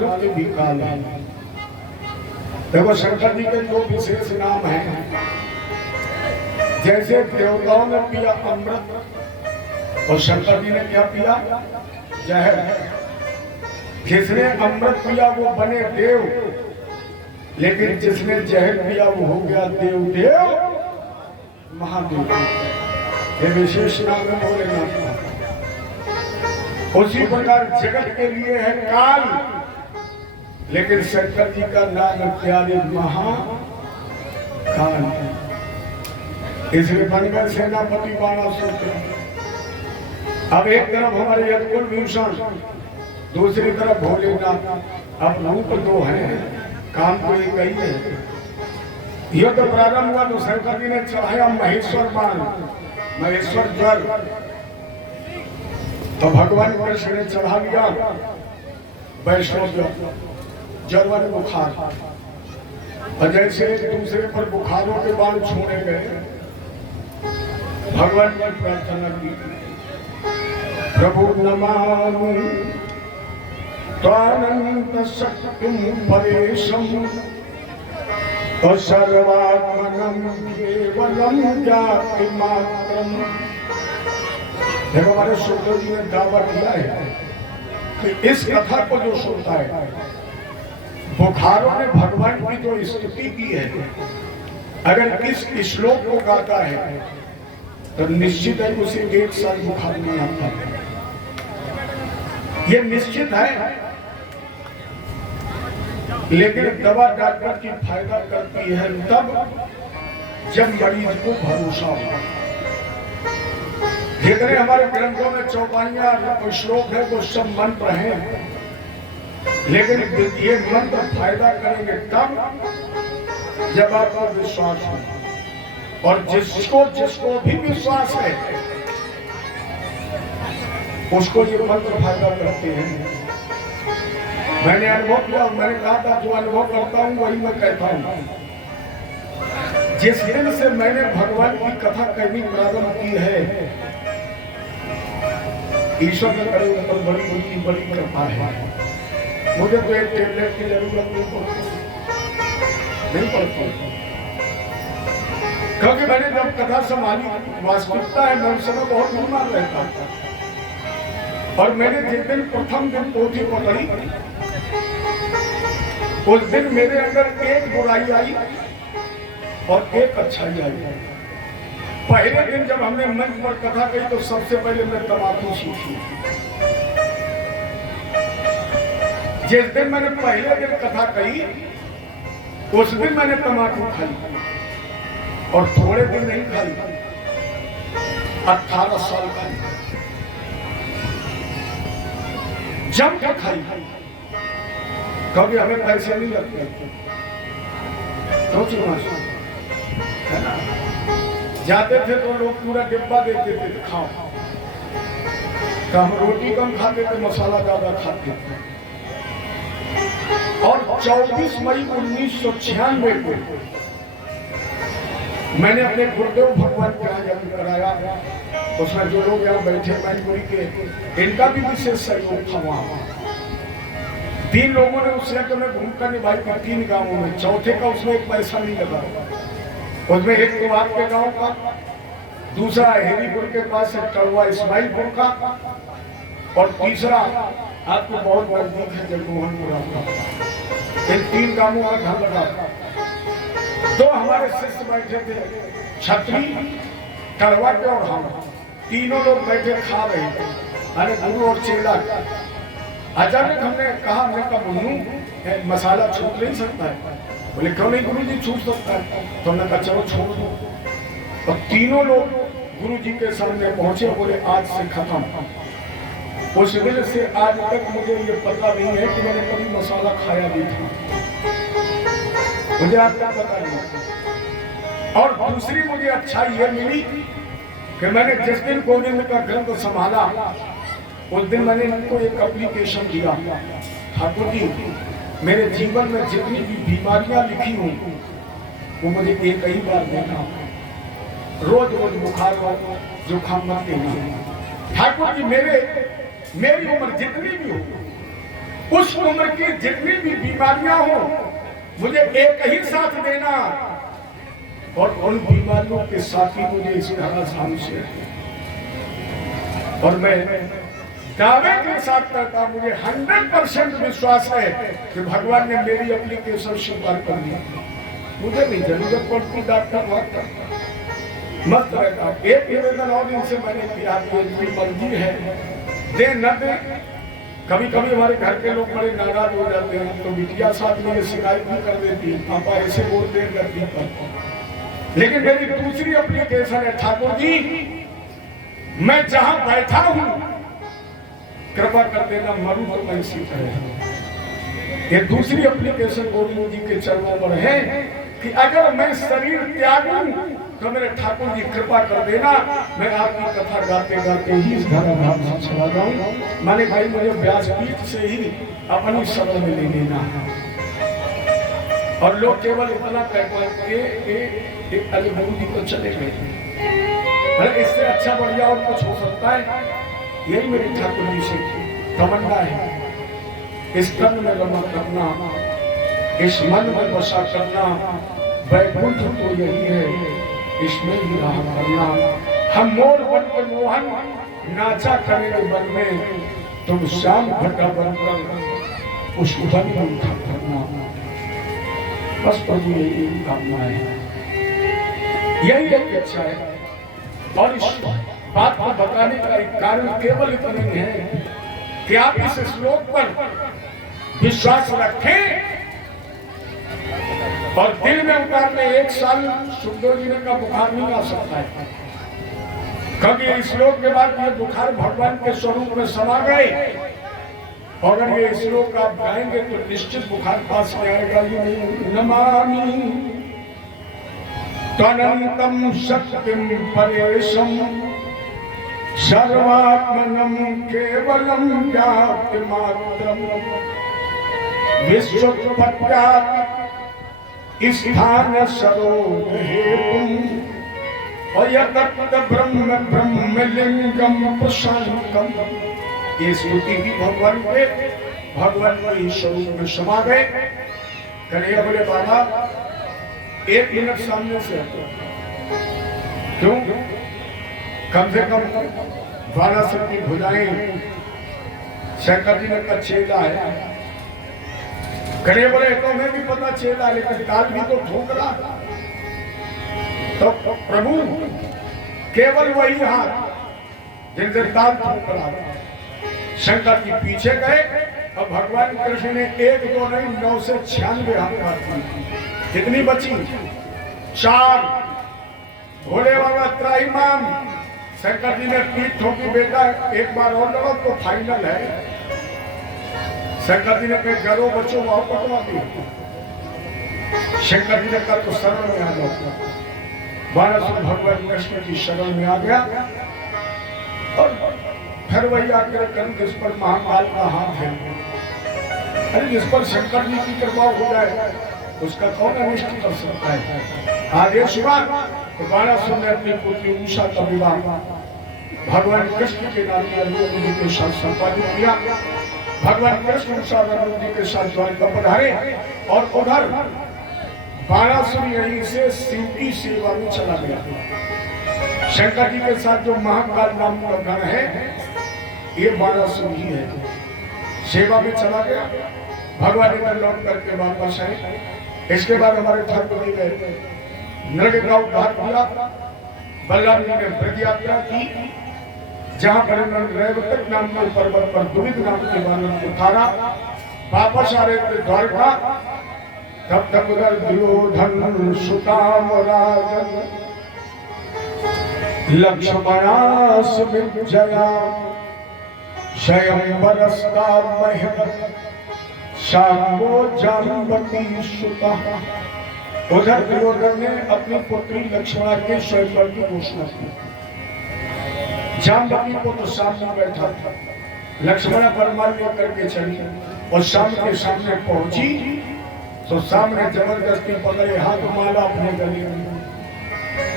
कालों के भी काल है। देखो शंकर जी के दो विशेष नाम हैं। जैसे देवताओं ने पिया अमृत और शंकर जी ने क्या पिया? जहर। जिसने अमृत पिया वो बने देव, लेकिन जिसने जहर पिया वो हो गया देव देव महादेव। ये विशेष नाम है भोलेनाथ का। उसी प्रकार जगत के लिए है काल, लेकिन शंकर जी का नाम प्यारे महाकाल। इसलिए बनकर सेनापति बाणासुर थे। अब एक तरफ हमारे यदकुल भूषण, दूसरी तरफ भोलेनाथ। अब रूप दो हैं, काम तो एक ही है। युद्ध प्रारंभ हुआ तो शंकर जी ने चढ़ाया महेश्वर बाण, महेश्वर ज्वर। तो भगवान कृष्ण ने चढ़ा लिया वैष्णव जलवन बुखार। और जैसे दूसरे पर बुखारों के बाण छोड़े गए, भगवान ने प्रार्थना की, प्रभु नमामि त्वानंत शक्तिं परेशं सर्वात्मनं केवलं ज्ञातिमात्रम्। देखो हमारे शुक्र जी ने दावा दिया है कि इस कथा को जो सुनता है, बुखारों ने भगवान की जो स्तुति की है, अगर इस श्लोक को गाता है तो निश्चित है उसे 1 साल बुखार नहीं आता। ये निश्चित है। लेकिन दवा डॉक्टर की फायदा करती है तब जब मरीज को भरोसा हो। जितने हमारे ग्रंथों में चौपाइयां श्लोक है वो सब मंत्र हैं, लेकिन ये मंत्र फायदा करेंगे तब जब आपको विश्वास हो। और जिसको भी विश्वास है उसको ये मंत्र फायदा करते हैं। मैंने अनुभव किया, मैंने कहा था जो अनुभव करता हूँ वही मैं कहता हूँ। जिस दिन से मैंने भगवान की कथा कहनी प्रारंभ की है, ईश्वर ने करे ऊपर बड़ी उनकी बड़ी कृपा है। मुझे तो एक टेबलेट की जरूरत नहीं पड़ती, क्योंकि मैंने जब कथा संभाली, वास्तविकता है मैं उस समय बहुत बीमार रहता था। और मैंने जिस दिन प्रथम दिन पोथी पकड़ी, उस दिन मेरे अंदर एक बुराई आई और एक अच्छाई आई। पहले दिन जब हमने मंच पर कथा कही तो सबसे पहले मैं तंबाकू सीखी। जिस दिन मैंने पहले दिन कथा कही उस दिन मैंने तंबाकू खाई, और थोड़े दिन नहीं खाई, 18 साल खाई, जम के खाई। कभी हमें पैसे नहीं लगते, है ना? जाते थे तो लोग पूरा डिब्बा देते थे, खाओ। तो हम रोटी कम खाते थे, मसाला ज्यादा खाते थे। और 24 मई 1996 को मैंने अपने गुरुदेव भगवान के यहाँ जन्म कराया। उसमें जो लोग यहाँ बैठे मैनपुरी के, इनका भी विशेष सहयोग था। वहाँ 3 लोगों ने उस क्षेत्र में भूमिका निभाई थी, 3 गांवों में। चौथे का उसमें एक पैसा नहीं लगा। उसमें एक तो आपके गांव का, दूसरा हेरीपुर के पास है कड़वा इस्माइलपुर का, और तीसरा आपको बहुत नजदीक है जगमोहनपुरा का। इन 3 गांवों का घर लगा। तो हमारे शिष्य बैठे थे, छत्री, कड़वा के और हम, तीनों लोग बैठे खा रहे थे, अरे गुरु और चेला। अचानक हमने कहा, हमने कहा मुन्नू मसाला छूट नहीं सकता है। बोले क्यों नहीं गुरु जी, छूट सकता है। तो हमने कहा चलो छोड़ दो। और तीनों लोग गुरु जी के सामने पहुंचे, बोले आज से खत्म। उस दिन से आज तक मुझे ये पता नहीं है कि मैंने कभी मसाला खाया भी था, मुझे आज तक पता नहीं। और दूसरी मुझे अच्छा ये मिली कि मैंने जिस दिन गोविंद का ग्रंथ संभाला उस दिन मैंने इनको एक एप्लीकेशन दिया, ठाकुर जी मेरे जीवन में जितनी भी बीमारियां लिखी हूं वो मुझे एक ही बार देना, रोज रोज बुखार जुकाम मत देना। ठाकुर जी मेरी उम्र जितनी भी हो उस उम्र की जितनी भी बीमारियां हो मुझे एक ही साथ देना, और उन बीमारियों के साथ ही मुझे इस घमासान से, और मैं दावे के साथ कहता, मुझे 100% विश्वास है कि भगवान ने मेरी एप्लीकेशन स्वीकार कर लिया। मुझे नहीं जरूरत पड़ती डॉक्टर वक्त मस्त रहता। एक निवेदन और इनसे मैंने किया कि इनकी मर्जी है, दे न दे। कभी कभी हमारे घर के लोग बड़े नाराज हो जाते हैं, तो बिटिया साथ में शिकायत भी कर देती, पापा ऐसे बोलते हैं करती पर। लेकिन मेरी दूसरी एप्लीकेशन है, ठाकुर जी मैं जहां बैठा हूं कृपा कर देना, मरू तो मैं इसी तरह। ये दूसरी एप्लीकेशन गोविंद जी के चरणों पर है कि अगर मैं शरीर त्यागूं तो मेरे ठाकुर जी कृपा कर देना, मैं आपकी कथा गाते गाते ही इस धराधाम से चला जाऊं। माने भाई मुझे व्यासपीठ से ही अपनी शरण में ले लेना। और लोग केवल इतना कहते हैं अली गुरु जी तो चले गए, अरे इससे अच्छा बढ़िया और कुछ हो सकता है? यही मेरी ठाकुर जी से तमन्ना है। इस तन में रमा करना, इस मन में बसा करना, वैकुंठ तो यही है, इसमें ही रहा करना। हम मोर बन के मोहन नाचा करेंगे वन में, तुम श्याम घटा बनकर उस वन में उठा करना। बस प्रभु यही कामना है, यही एक इच्छा है। और इस बात को बताने का एक कारण केवल इतना ही है कि आप इस श्लोक पर विश्वास रखें और दिल में उतारने। 1 साल सुखदेव जी का बुखार नहीं आ सकता है, क्योंकि इस श्लोक के बाद ये बुखार भगवान के स्वरूप में समा गए। और अगर ये श्लोक आप गाएंगे तो निश्चित बुखार पास में आएगा। नमामि त्वनंतम शक्तिम परेशम सर्वात्मनम केवलम व्याप्तिमात्रम विश्वोत्पत्त्यात् स्थान सरोज हेतुम अयतत ब्रह्म ब्रह्मलिंगम प्रशांतम। ये स्तुति भी भगवान के स्वरूप में समा गए। कन्हैया बोले बाबा 1 मिनट सामने से क्यों? कम से कम 12 की भुजाएं शंकर जी ने का चेला है। खड़े बोले तो हमें भी पता चला, लेकिन काल भी तो ठोक रहा। तो प्रभु केवल वही हाथ जिनसे ताल ठोक रहा। शंकर जी पीछे गए और भगवान कृष्ण ने 1 2 नहीं 9 से 96 हाथ मारी। कितनी बची? 4। भोले बाबा त्राहिमाम। शंकर जी ने पीठ ठोकी, बेटा एक बार और लड़ो तो फाइनल है। शंकर जी ने कहा करो बच्चों वहां पकवा दिया। शंकर जी ने कहा तो शरण में आ जाओ। बाणासुर भगवान कृष्ण की शरण में आ गया और फिर वही आकर करूं जिस पर महाकाल का हाथ है। अरे जिस पर शंकर जी की कृपा हो जाए उसका कौन अनिष्ट कर सकता है? आदेश हुआ तो बाणासुर ने अपनी पुत्री उषा का विवाह भगवान कृष्ण के नाम जी के साथ संपादित किया। भगवान कृष्ण उषा जी के साथ द्वारका पधारे और उधर बाणासुर यहीं से शिव की सेवा में चला गया। शंकर जी के साथ जो महाकाल नाम का गण है ये बाणासुर ही है, सेवा में चला गया। भगवान ने लौट करके वापस आए। इसके बाद हमारे ठाकुर जी ने नृत्य का उद्धार किया। बलराम जी ने ब्रज यात्रा की, जहां पर रैवतक नाम के पर्वत पर दुविध नाम के बालक को उतारा। वापस आ रहे थे द्वारका, तब तक उधर दुर्योधन सुदाम राजन लक्ष्मणास जया स्वयं बरसता महबत शाको जाम्बती सुता। उधर दुर्योधन ने अपनी पुत्री लक्ष्मणा के स्वयंवर की घोषणा की। जाम्बती को तो सामने बैठा था, लक्ष्मणा परमात्मा करके चली और शाम के सामने पहुंची तो सामने जबरदस्ती पकड़े हाथ माला अपने गले में।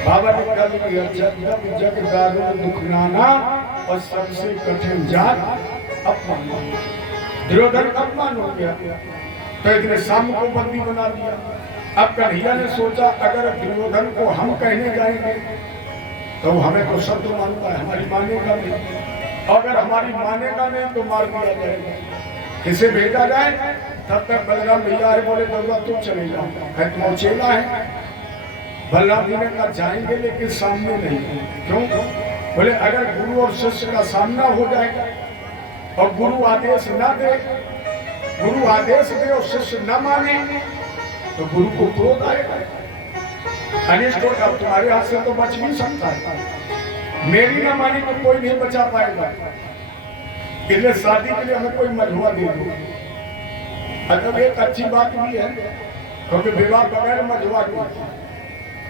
बाबा ने कहा कि जब जग दारू दुख नाना और सबसे कठिन जात अपमान। दुर्योधन का अपमान हो गया तो इतने शाम को बंदी बना दिया। अब कन्हैया ने सोचा अगर दुर्योधन को हम कहने जाएंगे तो हमें तो शब्द मानता है, हमारी मानेगा नहीं, अगर हमारी मानेगा नहीं तो मार दिया जाएगा। किसे भेजा जाए? तब तक बलराम भैया है, बोले बलवा तुम चले जाओ, तुम चेला है। बलराम जी ने कहा जाएंगे लेकिन सामने नहीं। क्यों? बोले अगर गुरु और शिष्य का सामना हो जाएगा और गुरु आदेश न दे, गुरु आदेश दे और शिष्य न माने तो गुरु को क्रोध आएगा, अनिष्ट होगा। तुम्हारे हाथ से तो बच नहीं सकता है, मेरी न मानी तो कोई नहीं बचा पाएगा। इसलिए शादी के लिए हमें कोई मलहुआ दे दो। मतलब एक अच्छी बात भी है क्योंकि विवाह बगैर मलहुआ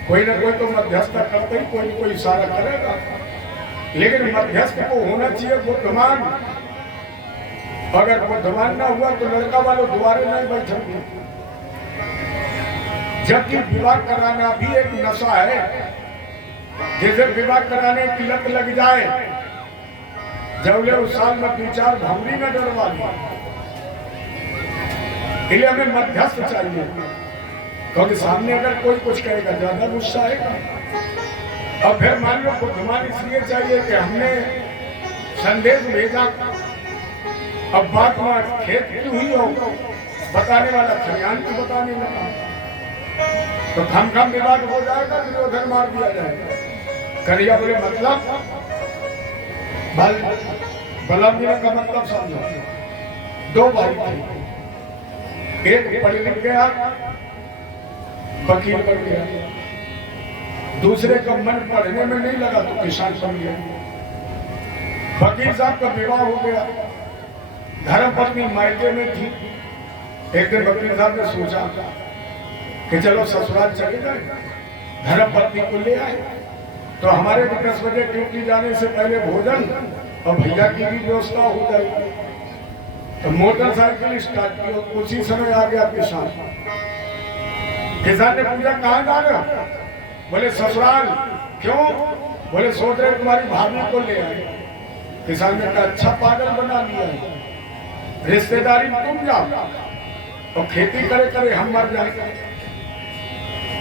कोई ना कोई तो मध्यस्थ करते ही कोई कोई इशारा करेगा, लेकिन मध्यस्थ को होना चाहिए बुद्धिमान। अगर बुद्धिमान ना हुआ तो लड़का वालों द्वारे नहीं बैठेंगे। जबकि विवाह कराना भी एक नशा है। जैसे विवाह कराने की लत लग जाए, जबले उस साल में 2-4 भमरी न डरवा लिया। इसलिए हमें मध्यस्थ चाहिए क्योंकि सामने अगर कोई कुछ कहेगा ज्यादा गुस्सा आएगा। और फिर मान लो बुद्धिमान इसलिए चाहिए कि हमने संदेश भेजा, अब बात वहां खेत की हुई हो, बताने वाला खलियान की बताने लगा तो खम विवाद हो जाएगा, दुर्योधन मार दिया जाएगा। कन्हैया बोले मतलब बलराम जी का मतलब समझो। 2 भाई थे, एक पढ़ लिख गया वकील बन गया, दूसरे का मन पढ़ने में नहीं लगा तो किसान बन गया। वकील साहब का विवाह हो गया, धर्म पत्नी मायके में थी। एक दिन वकील साहब ने सोचा कि चलो ससुराल चले जाए, धर्म पत्नी को ले आए तो हमारे भी 10 बजे ड्यूटी जाने से पहले भोजन और भैया की भी व्यवस्था हो जाएगी। तो मोटरसाइकिल स्टार्ट की, उसी समय आ गया किसान। किसान ने पूछा कहाँ जा रहे हो? बोले ससुराल। क्यों? बोले सोच रहे तुम्हारी भाभी को ले आए। किसान ने कहा अच्छा पागल बना लिया है, रिश्तेदारी तुम जाओ और खेती करे करे हम मर जाएंगे।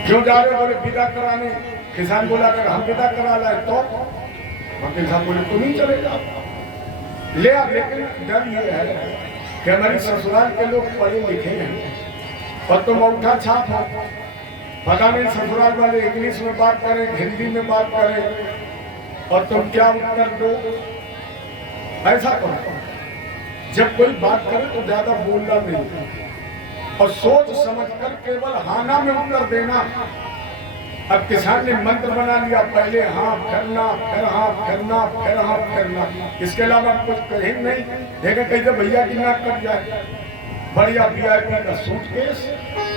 क्यों जा रहे? बोले विदा कराने। किसान बोला अगर हम विदा करा लाए तो? वकील साहब बोले तुम ही चले जाओ, ले आ। लेकिन डर ये है कि हमारी ससुराल के लोग पढ़े लिखे हैं और तुम अंगूठा छाप हो, पता नहीं ससुराल वाले इंग्लिश में बात करें, हिंदी में बात करें और तुम क्या उत्तर दो। ऐसा करो, जब कोई बात करे तो ज्यादा बोलना नहीं और सोच समझकर केवल हाना में उत्तर देना। अब किसान ने मंत्र बना लिया, पहले हाँ फिरना, फिर हाँ फिरना, फिर हाँ फिरना, इसके अलावा कुछ कहीं नहीं। देखा कैसे भैया की नाक कट जाए। बढ़िया VIP का सूटकेस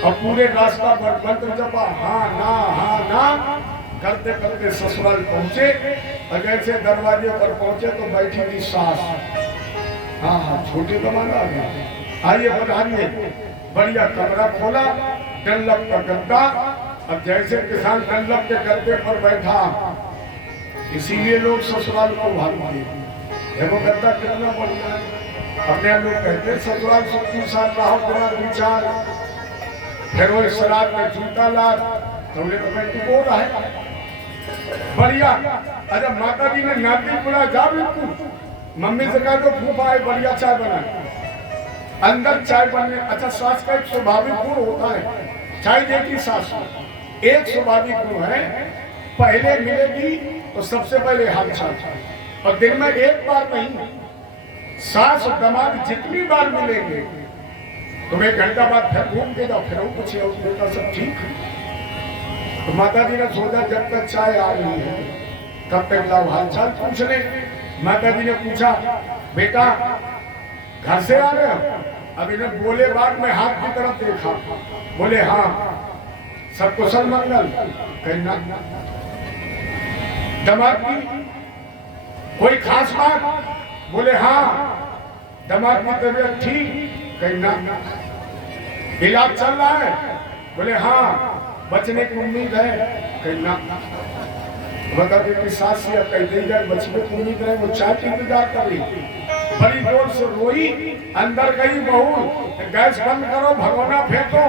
और पूरे रास्ता पर मंत्र जपा, हाँ ना करते करते ससुराल पहुंचे और जैसे दरवाजे पर पहुंचे तो बैठी थी सास। हाँ छोटे जमाना आ गया, आइए बताइए। बढ़िया कमरा खोला, डल्लप का गद्दा। अब जैसे किसान डल्लप के गद्दे पर बैठा, इसीलिए लोग ससुराल को भागते हैं। देखो गद्दा कितना बढ़िया है। अपने लोग कहते ससुराल सुखी साथ रहो बिना विचार। फिर वो शराब में जूता ला तो बोल रहा है बढ़िया। अरे माता जी ने नाती बुला, जा बिल्कुल मम्मी से कहा तो फूफा है बढ़िया चाय बना। अंदर चाय बनने, अच्छा सास का एक स्वाभाविक गुण होता है, चाय देती सास को एक स्वाभाविक गुण है, पहले मिलेगी तो सबसे पहले हाथ छाप और दिन में एक बार नहीं, सास और दामाद जितनी बार मिलेंगे तुम 1 घंटा बाद फिर घूम के जाओ, फिर पूछे बेटा सब ठीक। तो माता जी ने सोचा जब तक चाय आ रही है तब तक लाओ हाल चाल पूछ ले। माता जी ने पूछा बेटा घर से आ रहे हो? अब इन्हें बोले बाद में हाथ की तरफ देखा, बोले हाँ सब कुशल मंगल। कहना दामाद की कोई खास बात? बोले हाँ दामाद की तबीयत ठीक। कहना इलाज चल रहा है? बोले हाँ बचने की उम्मीद है। कहना बता दे कि सास या कह दी जाए बचने की उम्मीद है, वो चाय की इंतजार कर रही। बड़ी जोर से रोई, अंदर गई बहू, गैस बंद करो, भगोना फेंको।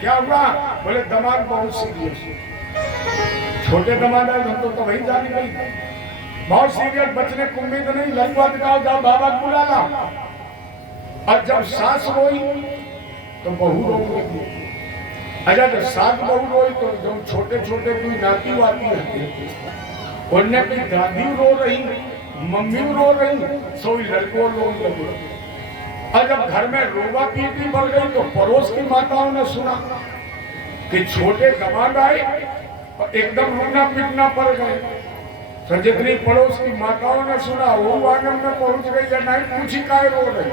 क्या हुआ? बोले दामाद बहुत सीरियस। छोटे दामाद आए हम तो वही जानी गई, बहुत सीरियस, बचने को उम्मीद नहीं, लड़का दिखाओ, जाओ बाबा बुला ला। और जब सास रोई तो बहू रो गई। अच्छा, जब सास बहू रोई तो जब छोटे छोटे कोई नाती वाती रहते, उनने की दादी रो रही, मम्मी रो रही, सोई लड़कों रो लगे। और जब घर में रोवा पीटी बढ़ गई तो पड़ोस की माताओं ने सुना कि छोटे दामाद आए और एकदम रोना पीटना पड़ गए। तो जितनी पड़ोस की माताओं ने सुना वो आंगन में पहुंच गई या नहीं पूछी काय रो रही,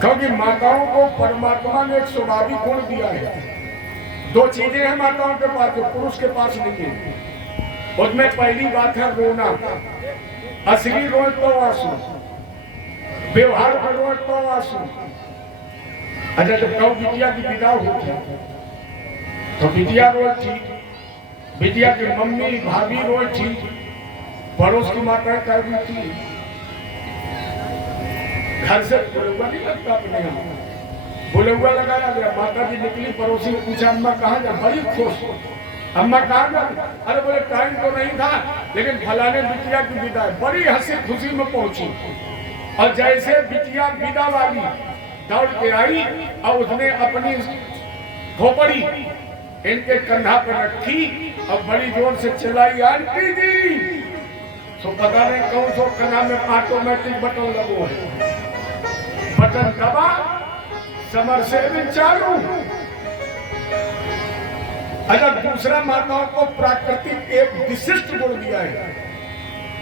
क्योंकि माताओं को परमात्मा ने एक स्वाभाविक गुण दिया है। दो चीजें हैं माताओं के पास जो पुरुष के पास नहीं है। उसमें पहली बात है रोना, असली रोए तो आंसू, व्यवहार पर रोए तो आंसू। अच्छा, जब कौ बिटिया की विदा होती तो बिटिया रोए थी, बिटिया की मम्मी भाभी रोए थी, पड़ोस की माता कह रही थी, घर से बुलौआ नहीं लगता अपने यहाँ, बुलौआ लगाया गया। माता जी निकली, पड़ोसी ने पूछा अम्मा कहाँ जा? बड़ी खुश, अम्मा कहाँ जा? अरे बोले टाइम तो नहीं था, लेकिन फलाने बिटिया की विदा है। बड़ी हंसी खुशी में पहुंची और जैसे बिटिया विदा वाली दौड़ के आई और उसने अपनी खोपड़ी इनके कंधा पर रखी और बड़ी जोर से चिल्लाई, आंटी जी। तो पता नहीं कौन सो कंधा में ऑटोमेटिक बटन लगो है, बटन दबा, समर से भी चालू। अच्छा, दूसरा माताओं को प्राकृतिक एक विशिष्ट गुण दिया है,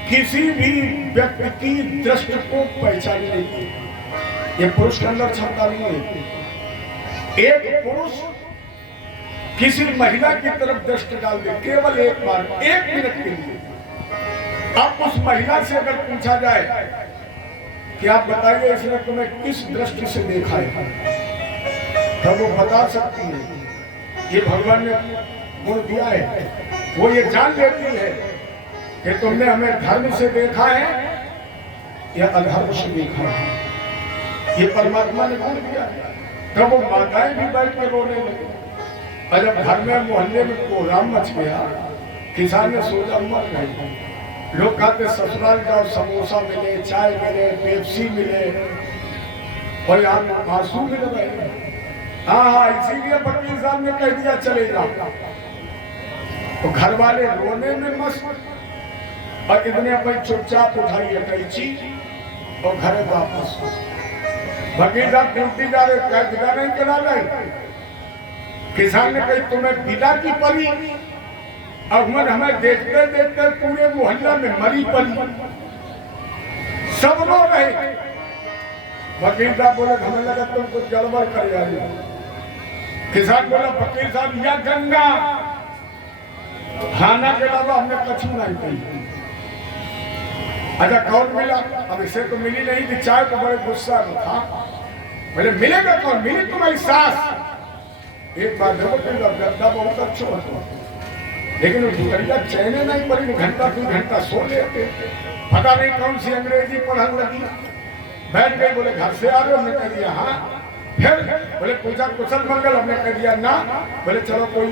किसी भी व्यक्ति की दृष्टि को पहचानने की। ये पुरुष के अंदर क्षमता नहीं है। एक पुरुष किसी महिला की तरफ दृष्टि डाल दे केवल एक बार, 1 मिनट के लिए, अब उस महिला से अगर पूछा जाए कि आप बताइए इसने तुम्हें किस दृष्टि से देखा है, तब वो बता सकती है। ये भगवान ने गुण दिया है, वो ये जान लेती है कि तुमने हमें धर्म से देखा है या अधर्म से देखा है। ये परमात्मा ने गुण दिया है। तब वो माताएं भी बैठ कर रोने लगी। और जब घर में मोहल्ले में कोहराम मच गया, किसान ने सोचा मर गए, लोग कहते ससुराल जाओ, समोसा मिले, चाय मिले, पेप्सी मिले और यहाँ आंसू मिल रहे। हाँ, इसीलिए वकील साहब ने कह दिया चले जाओ। तो घर वाले रोने में मस्त और इतने अपन चुपचाप उठाइए कैची और घर वापस। वकील साहब ड्यूटी जा रहे, क्या विदा नहीं करा रहे? किसान ने कही तुम्हें विदा की पड़ी, अब हमें देखते देखते पूरे मोहल्ला में मरी पड़ी, सब रो रहे। वकील साहब बोले हमें लगा तुम कुछ गड़बड़ कर जाए। किसान बोला वकील साहब या गंगा खाना के अलावा हमने कछु नहीं पी। अच्छा, कौन मिला? अब इसे तो मिली नहीं थी, चाय तो बड़े गुस्सा में था। बोले मिलेगा कौन? मिली तुम्हारी सास। एक बार देखो गद्दा बहुत अच्छा होता, लेकिन दुपहरिया चैन नहीं पड़ी, घंटा 2 घंटा सो लेते। पता नहीं कौन सी अंग्रेजी पढ़ने लगी, बैठ गई। बोले घर से आ रहे हो? हमने कह दिया हाँ। फिर बोले पूछा कुशल मंगल? हमने कह दिया ना। बोले चलो कोई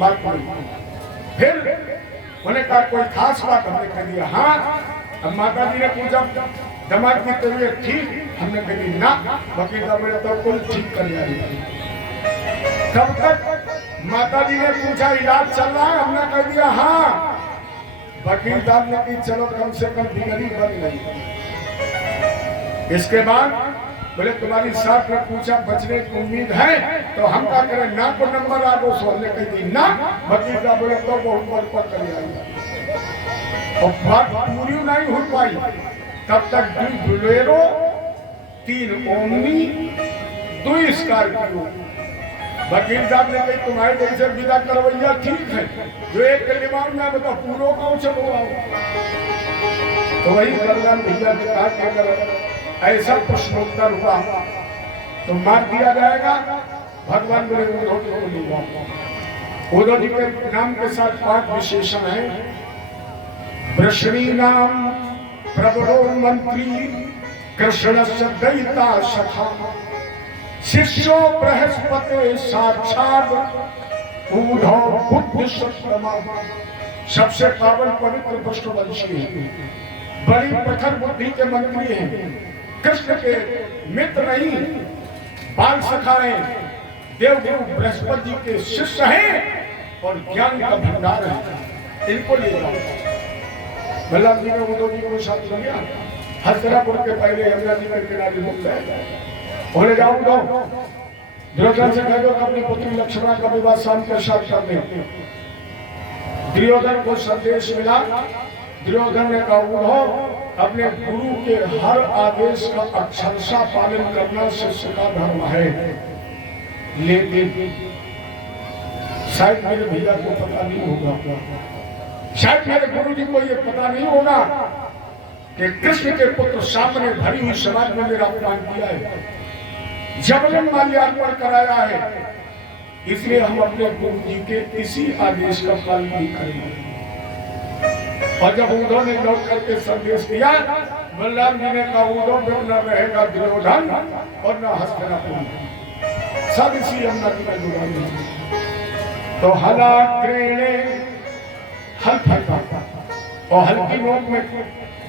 बात नहीं। फिर उन्होंने कहा कोई खास बात? हमने कह दिया हाँ। अब माता जी ने पूछा दामाद की तबीयत ठीक? हमने कह दी ना। वकील साहब बोले तो कुल ठीक कर दिया। तब तक माता जी ने पूछा इलाज चल रहा है? हमने कह दिया हाँ। वकील साहब ने कहा चलो कम से कम बिगड़ी बन गई। इसके बाद बोले तुम्हारी साथ में पूछा बचने की उम्मीद है? तो हम क्या करें, ना को नंबर आ गो सो। हमने कह दी ना। वकील साहब बोले तो बहुत बड़ कर आई और बात पूरी नहीं हो पाई। तब तक 2 बुलेरो, 3 ओमनी, 2 स्कॉर्पियो। वकील साहब ने कही तुम्हारे जैसे विदा करवैया ठीक है, जो एक के दिमाग में बताओ पूरो कौन से बोला। तो वही कल्याण भैया ने कहा कि अगर ऐसा प्रश्नोत्तर हुआ तो मार दिया जाएगा। भगवान बोले उद्धव जी को नहीं। उद्धव जी के नाम के साथ 5 विशेषण है। वृषणी नाम प्रबलो मंत्री कृष्ण से दयिता सखा शिष्यो बृहस्पति साक्षात ऊढ़ो बुद्ध सत्रमा। सबसे पावन पवित्र पुष्पवंशी बड़ी प्रखर बुद्धि के मंत्री हैं, कृष्ण के मित्र नहीं, बाल सखा हैं, देवगुरु बृहस्पति जी के शिष्य हैं और ज्ञान का भंडार है। इनको ले जाओ। बल्लभ जी ने उद्धव जी को साथ लिया, हस्तरापुर के पहले यमुना जी के किनारे मुक्त है, बोले जाओ दुर्योधन से कह दो अपनी पुत्री लक्ष्मणा का विवाह शाम के साथ कर दे। दुर्योधन को संदेश मिला, दुर्योधन ने कहा उद्धव अपने गुरु के हर आदेश का अक्षरशः पालन करना शिष्य का धर्म है, लेकिन शायद मेरे भैया को पता नहीं होगा, शायद मेरे गुरु जी को यह पता नहीं होगा कि कृष्ण के पुत्र सामने भरी हुई समाज में मेरा अपमान किया है, जबरन माल्यार्पण कराया है, इसलिए हम अपने गुरु जी के इसी आदेश का पालन नहीं करेंगे। और जब उद्धव ने लौट करके संदेश दिया, बलराम जी ने कहा उद्धव में न रहेगा दुर्योधन और न हस्तिनापुर, सब इसी यमुना जी में जुड़ा। तो हला क्रेणे हल फटा और हल्की नोक में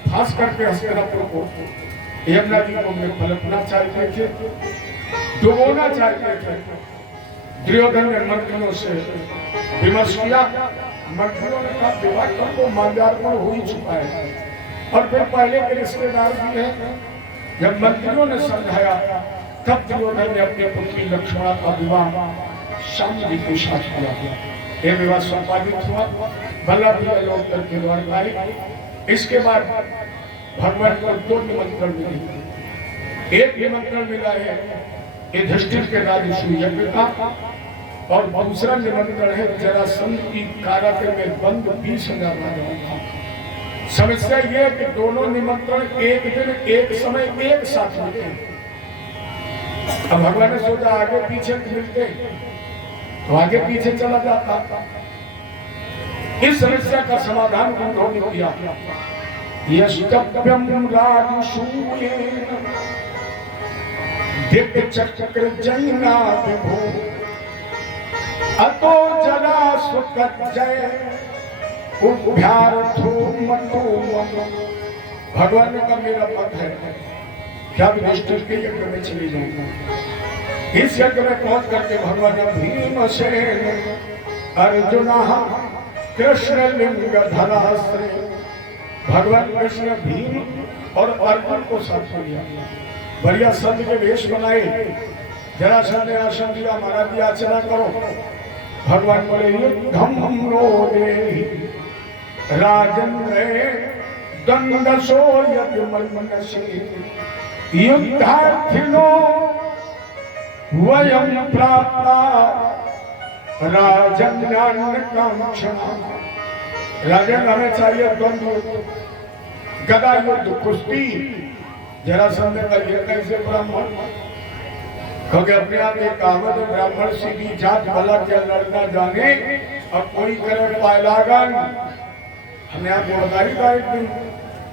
फांस करके हस्तिनापुर को यमुना जी को में पलटना चाहते थे, डुबोना चाहते थे। दुर्योधन ने मंत्रियों से विमर्श किया, मंत्रियों ने कहा विवाह कर तो माल्यार्पण हो ही चुका है और फिर पहले के रिश्तेदार भी हैं। जब मंत्रियों ने समझाया तब दुर्योधन ने अपने पुत्री लक्ष्मणा का विवाह शाम जी के साथ किया। यह विवाह संपादित हुआ, बल्लभ जी लोग करके द्वार आए। इसके बाद भगवान को 2 निमंत्रण मिले। एक निमंत्रण मिला है युधिष्ठिर के राजसूय यज्ञ का और दूसरा निमंत्रण है जरासंध की कारागृह में बंद 20,000 राजाओं का। समस्या यह है कि दोनों निमंत्रण एक दिन एक समय एक साथ मिलते हैं। अब भगवान ने सोचा आगे पीछे मिलते तो आगे पीछे चला जाता। इस समस्या का समाधान उन्होंने किया। यस्तव्यम राजसूयेन दिव्य चक्र जैना विभो अतो जला सुकज्जय उभ्यार्थो मतो मम। भगवान का मेरा पद है, क्या युधिष्ठिर के यज्ञ में चली जाऊंगा। इस यज्ञ में पहुंच करके भगवान भीमसेन अर्जुना कृष्ण लिंग धराश्रय, भगवान कृष्ण भीम और अर्जुन को साथ लिया। बढ़िया संत के वेश बनाए, जरासंध ने आसन दिया, महाराज जी आचरण करो। भगवान बोले युद्धम नो देहि राजन दंडसो यज्ञमन्यसे युद्धार्थिनो वयं प्राप्ता राजन्यान कांक्षणा। राजन हमें चाहिए द्वंद्व, गदा युद्ध, कुश्ती। जरासंध ने कहा ये कैसे ब्राह्मण, क्योंकि अपने आप एक कहावत है ब्राह्मण सीधी जात भला क्या लड़ना जाने और कोई करे पायलागन। हमने आपको बताई था एक दिन,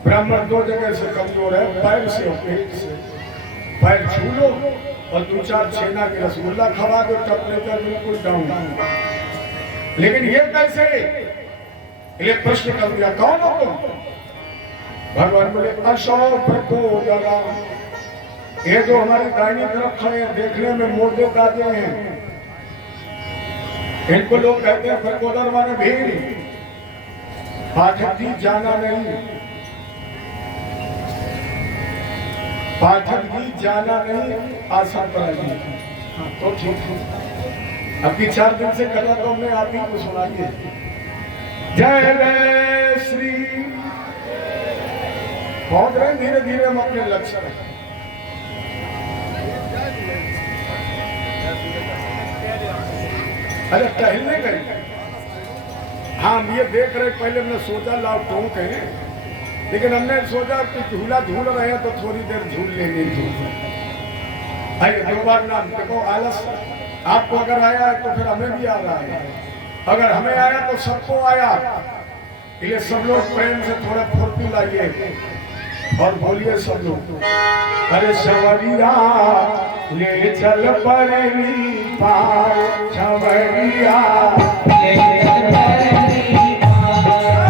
ब्राह्मण 2 जगह से कमजोर है, पैर से और पेट से। पैर छू लो और 2-4 छेना के रसगुल्ला खवा दो, टेम्परेचर बिल्कुल डाउन। लेकिन ये कैसे, ये प्रश्न कर दिया कौन हो तुम? भगवान बोले अशोभ्रतो जला, ये जो हमारी दाहिनी तरफ खड़े हैं देखने में मोटे ताजे हैं, इनको लोग कहते हैं प्रकोदर माने भीड़। पाठक जी जाना नहीं, पाठक जी जाना नहीं, आसन पर आइए। हाँ तो ठीक है, अभी 4 दिन से कथा तो हमने आप ही को सुनाइए। जय जय श्री, पहुंच रहे धीरे धीरे हम अपने लक्ष्य पर। अरे टहलने गए, हाँ हम ये देख रहे, पहले हमने सोचा लाभ टोंक है, लेकिन हमने सोचा कि झूला झूल रहे हैं तो थोड़ी देर झूल लेंगे। आइए 2 बार नाम देखो, आलस आपको अगर आया है तो फिर हमें भी आ रहा है, अगर हमें आया तो सबको आया। ये सब लोग प्रेम से थोड़ा फुर्ती लाइए, और बोलिए सब लोग, अरे सवरिया ले चल बरनी पार, सवरिया ले चल बरनी पार,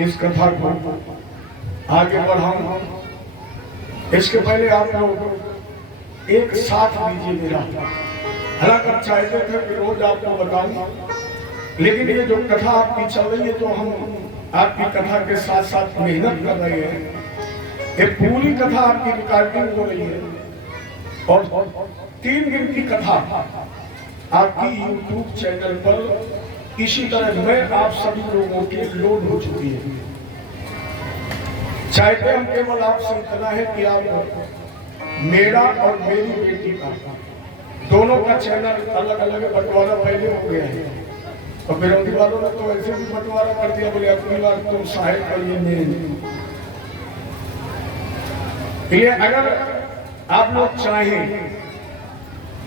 इस कथा को आगे बढ़ाऊं इसके पहले आप लोग एक साथ लीजिए मेरा। हालांकि चाहते थे कि रोज आपको बताऊं, लेकिन ये जो कथा आपकी चल रही है, तो हम आपकी कथा के साथ साथ मेहनत कर रहे हैं। ये पूरी कथा आपकी रिकॉर्डिंग हो रही है और 3 दिन की कथा आपकी यूट्यूब चैनल पर इसी तरह मैं आप सभी लोगों के लोड हो चुकी है। चाहते हम केवल आपसे इतना है कि आप मेरा और मेरी बेटी का दोनों का चैनल अलग अलग बंटवारा पहले हो गया है, और विरोधी वालों ने तो ऐसे भी बंटवारा कर दिया, बोले अपनी बार तुम साहिब करिए मेरे। ये अगर आप लोग चाहें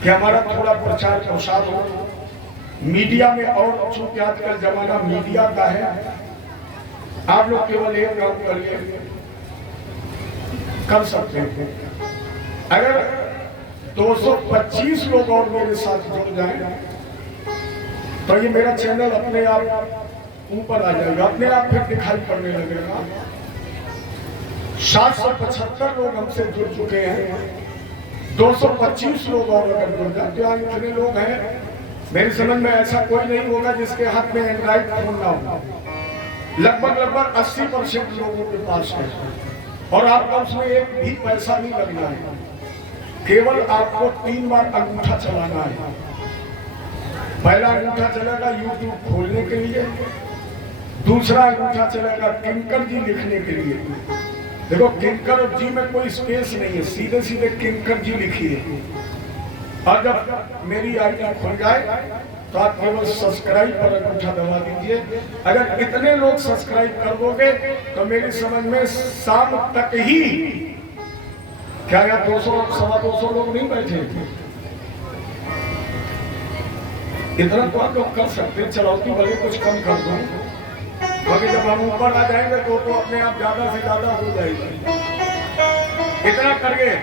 कि हमारा थोड़ा प्रचार प्रसार हो मीडिया में, और चूंकि आजकल जमाना मीडिया का है, आप लोग केवल एक काम करिए, कर सकते हैं। अगर 225 लोग और मेरे साथ जुड़ जाए तो ये मेरा चैनल अपने आप ऊपर आ जाएगा, अपने आप फिर दिखाई पड़ने लगेगा। 775 लोग हमसे जुड़ चुके हैं, 225 लोग और अगर जुड़ जाए तो आज इतने लोग हैं, मेरी समझ में ऐसा कोई नहीं होगा जिसके हाथ में एंड्रॉइड फोन ना हो। लगभग 80% लोगों के पास है, और आपका उसमें एक भी पैसा नहीं लगना है, केवल आपको 3 बार अंगूठा चलाना है। पहला अंगूठा चलेगा यूट्यूब खोलने के लिए, दूसरा अंगूठा चलेगा किंकर जी लिखने के लिए। देखो किंकर जी में कोई स्पेस नहीं है, सीधे सीधे किंकर जी लिखिए। और जब मेरी आईडी खुल जाए तो आप केवल सब्सक्राइब पर अंगूठा दबा दीजिए। अगर इतने लोग सब्सक्राइब कर दोगे तो मेरी समझ में शाम तक ही, क्या यार 200 सवा 200 लोग नहीं बैठे थे, इतना तो आप लोग कर सकते हैं। चलौती भले कुछ कम कर दो, बाकी जब हम ऊपर आ जाएंगे तो अपने आप ज्यादा से ज्यादा हो जाएगी। इतना करिए।